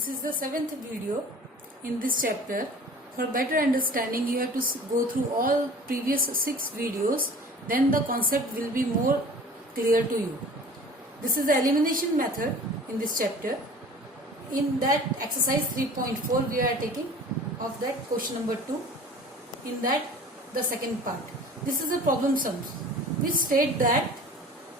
This is the 7th video in this chapter. For better understanding, you have to go through all previous 6 videos, then the concept will be more clear to you. This is the elimination method in this chapter. In that exercise 3.4 we are taking of that question number 2. In that the second part. This is a problem sum which state that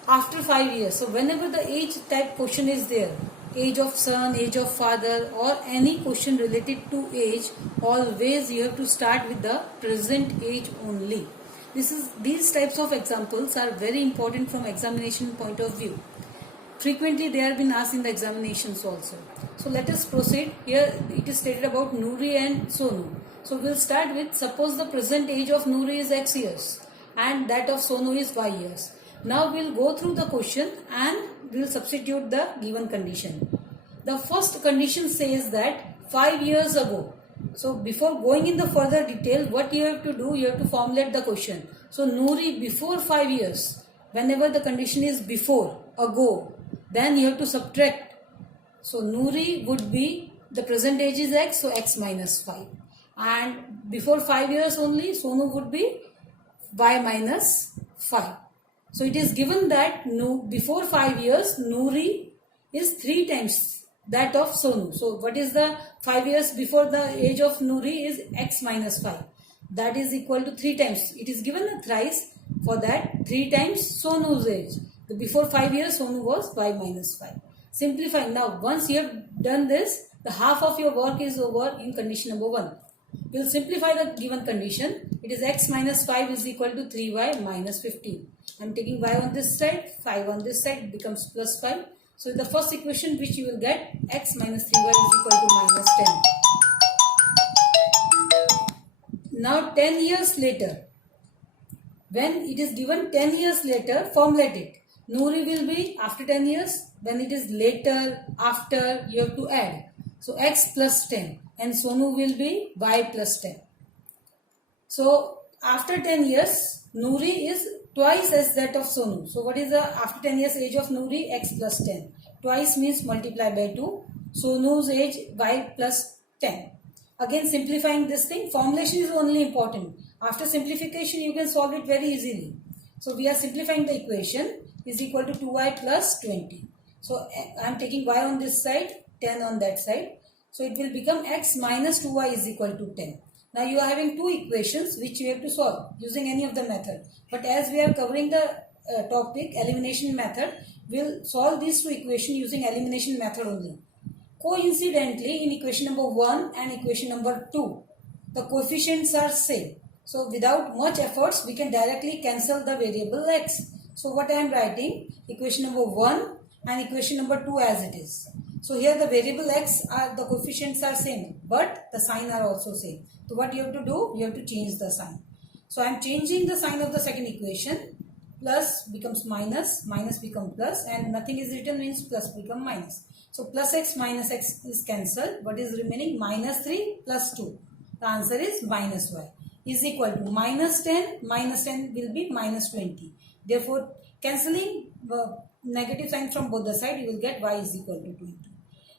after 5 years, so whenever the age type question is there, age of son, age of father, or any question related to age, always you have to start with the present age only. These types of examples are very important from examination point of view. Frequently they have been asked in the examinations also. So let us proceed. Here it is stated about Noori and Sonu. So we'll start with, suppose the present age of Noori is X years and that of Sonu is Y years. Now we'll go through the question and we'll substitute the given condition. The first condition says that 5 years ago. So before going in the further detail, what you have to do, you have to formulate the question. So Noori before 5 years, whenever the condition is before, ago, then you have to subtract. So Noori would be, the present age is X, so X minus 5. And before 5 years only, Sonu would be Y minus 5. So it is given that before 5 years, Noori is 3 times that of Sonu. So what is the 5 years before the age of Noori is X minus 5. That is equal to 3 times. It is given a thrice, for that 3 times Sonu's age. Before 5 years, Sonu was Y minus 5. Simplifying. Now once you have done this, the half of your work is over in condition number 1. We will simplify the given condition. It is X minus 5 is equal to 3Y minus 15. I am taking Y on this side, 5 on this side, it becomes plus 5. So the first equation which you will get, X minus 3Y is equal to minus 10. Now 10 years later, when it is given 10 years later, formulate it. Noori will be after 10 years. When it is later, after, you have to add. So X plus 10 and Sonu will be Y plus 10. So after 10 years, Noori is twice as that of Sonu. So what is the after 10 years age of Noori? X plus 10. Twice means multiply by 2. Sonu's age Y plus 10. Again simplifying this thing, formulation is only important. After simplification you can solve it very easily. So we are simplifying the equation is equal to 2Y plus 20. So I am taking Y on this side, 10 on that side. So it will become X minus 2Y is equal to 10. Now you are having 2 equations which you have to solve using any of the method. But as we are covering the topic elimination method, we will solve these 2 equations using elimination method only. Coincidentally, in equation number 1 and equation number 2, the coefficients are same. So without much efforts, we can directly cancel the variable X. So what I am writing, equation number 1 and equation number 2 as it is. So here the variable X are, the coefficients are same, but the sign are also same. So what you have to do, you have to change the sign. So I am changing the sign of the second equation. Plus becomes minus, minus become plus, and nothing is written means plus become minus. So plus X minus X is cancelled. What is remaining? Minus 3 plus 2. The answer is minus Y is equal to minus 10. Minus 10 will be minus 20. Therefore, cancelling negative sign from both the side, you will get Y is equal to 20.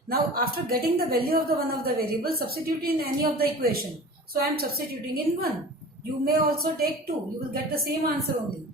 Now, after getting the value of the one of the variable, substitute in any of the equation. So, I am substituting in 1. You may also take 2. You will get the same answer only.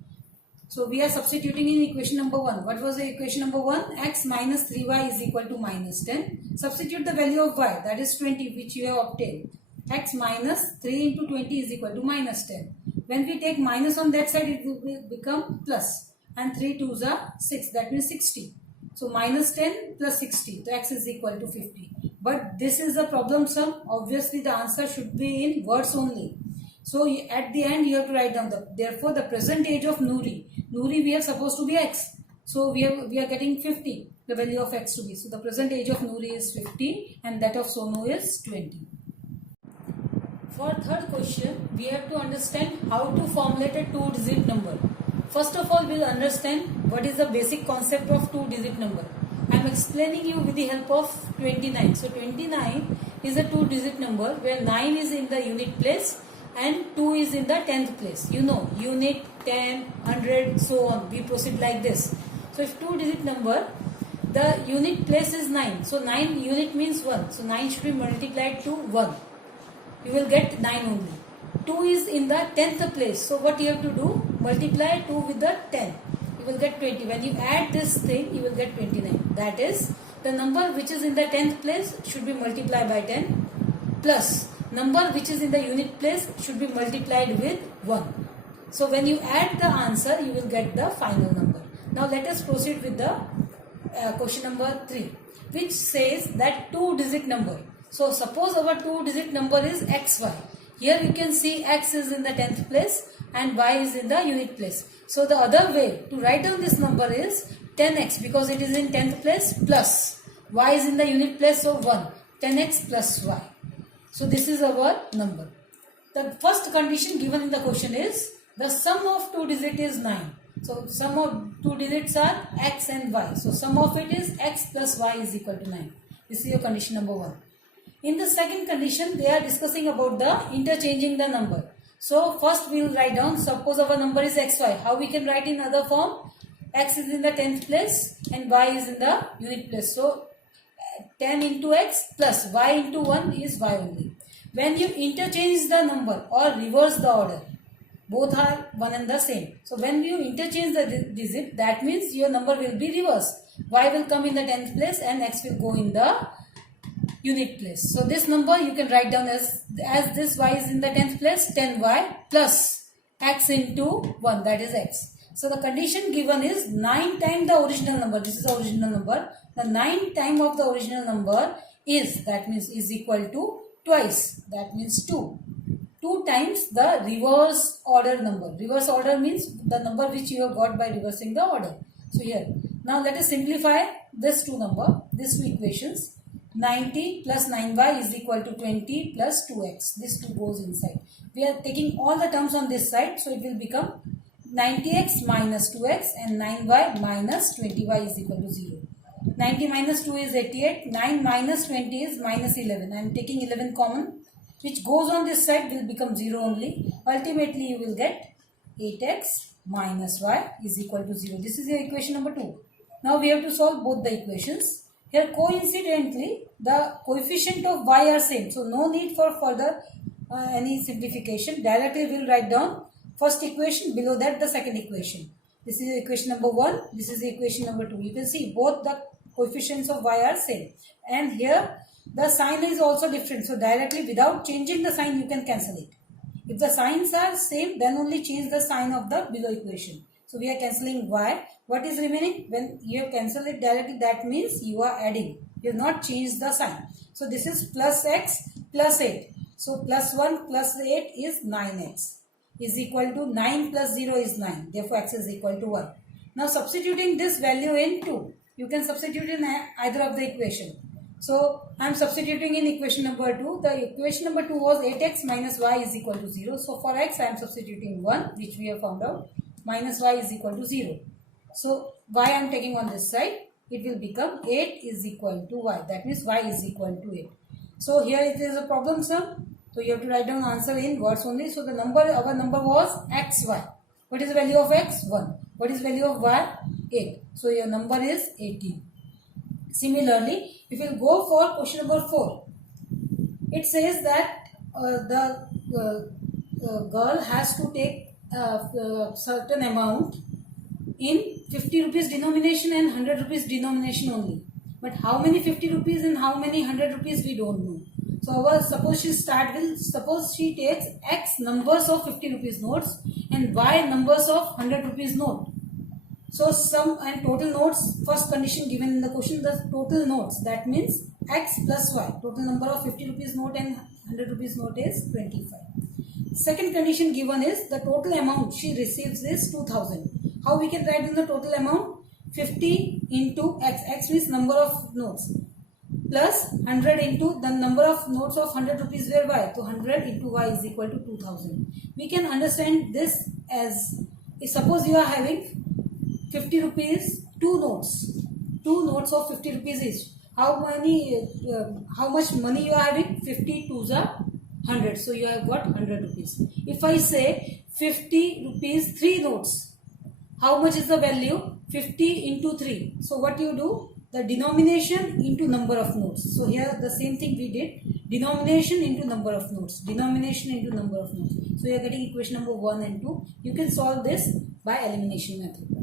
So, we are substituting in equation number 1. What was the equation number 1? X minus 3Y is equal to minus 10. Substitute the value of Y, that is 20, which you have obtained. X minus 3 into 20 is equal to minus 10. When we take minus on that side, it will become plus. And 3 2s are 6, that means 60. So minus 10 plus 60, so X is equal to 50. But this is the problem sum. Obviously the answer should be in words only. So at the end you have to write down therefore the present age of Noori we are supposed to be X. So we are getting 50, the value of X to be. So the present age of Noori is 50 and that of Sonu is 20. For third question, we have to understand how to formulate a 2-digit number. First of all, we will understand what is the basic concept of 2-digit number. I am explaining you with the help of 29. So 29 is a 2-digit number where 9 is in the unit place and 2 is in the 10th place. You know, unit, 10, 100, so on. We proceed like this. So if 2-digit number, the unit place is 9. So 9 unit means 1. So 9 should be multiplied to 1. You will get 9 only. 2 is in the 10th place. So what you have to do? Multiply 2 with the 10. You will get 20. When you add this thing, you will get 29. That is, the number which is in the 10th place should be multiplied by 10 plus number which is in the unit place should be multiplied with 1. So when you add the answer, you will get the final number. Now let us proceed with the question number 3, which says that 2-digit number. So suppose our 2-digit number is xy. Here you can see x is in the 10th place and y is in the unit place. So the other way to write down this number is 10x, because it is in 10th place, plus y is in the unit place, so 1. 10x plus y. So this is our number. The first condition given in the question is the sum of 2 digits is 9. So sum of 2 digits are x and y. So sum of it is x plus y is equal to 9. This is your condition number 1. In the second condition, they are discussing about the interchanging the number. So first we will write down, suppose our number is xy. How we can write in other form? X is in the 10th place and y is in the unit place. So 10 into x plus y into 1 is y only. When you interchange the number or reverse the order, both are one and the same. So when you interchange the digit, that means your number will be reversed. Y will come in the 10th place and x will go in the unit place. So this number you can write down as this y is in the 10th place, 10y plus x into 1, that is x. So the condition given is 9 times the original number. This is the original number. The 9 times of the original number is, that means is equal to twice. That means 2. 2 times the reverse order number. Reverse order means the number which you have got by reversing the order. So here, now let us simplify this these two equations. 90 plus 9y is equal to 20 plus 2x. This 2 goes inside. We are taking all the terms on this side, so it will become 90x minus 2x and 9y minus 20y is equal to 0. 90 minus 2 is 88. 9 minus 20 is minus 11. I am taking 11 common, which goes on this side will become 0 only. Ultimately, you will get 8x minus y is equal to 0. This is your equation number 2. Now we have to solve both the equations. Here coincidentally, the coefficient of y are same. So no need for further any simplification. Directly we will write down first equation, below that the second equation. This is equation number 1. This is equation number 2. You can see both the coefficients of y are same. And here the sign is also different. So directly without changing the sign you can cancel it. If the signs are same, then only change the sign of the below equation. So we are cancelling y. What is remaining? When you have cancelled it directly, that means you are adding. You have not changed the sign. So this is plus x plus 8. So plus 1 plus 8 is 9x. Is equal to 9 plus 0 is 9. Therefore x is equal to 1. Now substituting this value in 2. You can substitute in either of the equation. So I am substituting in equation number 2. The equation number 2 was 8x minus y is equal to 0. So for x I am substituting 1, which we have found out. Minus y is equal to 0. So y I am taking on this side. It will become 8 is equal to y. That means y is equal to 8. So here it is a problem sum. So you have to write down answer in words only. So the number, our number was xy. What is the value of x? 1. What is the value of y? 8. So your number is 18. Similarly, if you go for question number 4, it says that the girl has to take a certain amount in 50 rupees denomination and 100 rupees denomination only. But how many 50 rupees and how many 100 rupees we don't know. So suppose she takes x numbers of 50 rupees notes and y numbers of 100 rupees note. So sum and total notes, first condition given in the question, the total notes, that means x plus y. Total number of 50 rupees note and 100 rupees note is 25. Second condition given is the total amount she receives is 2000. How we can write in the total amount? 50 into x. X means number of notes. Plus 100 into the number of notes of 100 rupees were y. So 100 into y is equal to 2000. We can understand this as, suppose you are having 50 rupees, two notes of 50 rupees each. How much money you are having? 50 twos are 100. So you have got 100 rupees. If I say 50 rupees, 3 notes, how much is the value? 50 into 3. So what you do? the denomination into number of nodes. So here the same thing we did, denomination into number of nodes, denomination into number of nodes. So you are getting equation number 1 and 2. You can solve this by elimination method.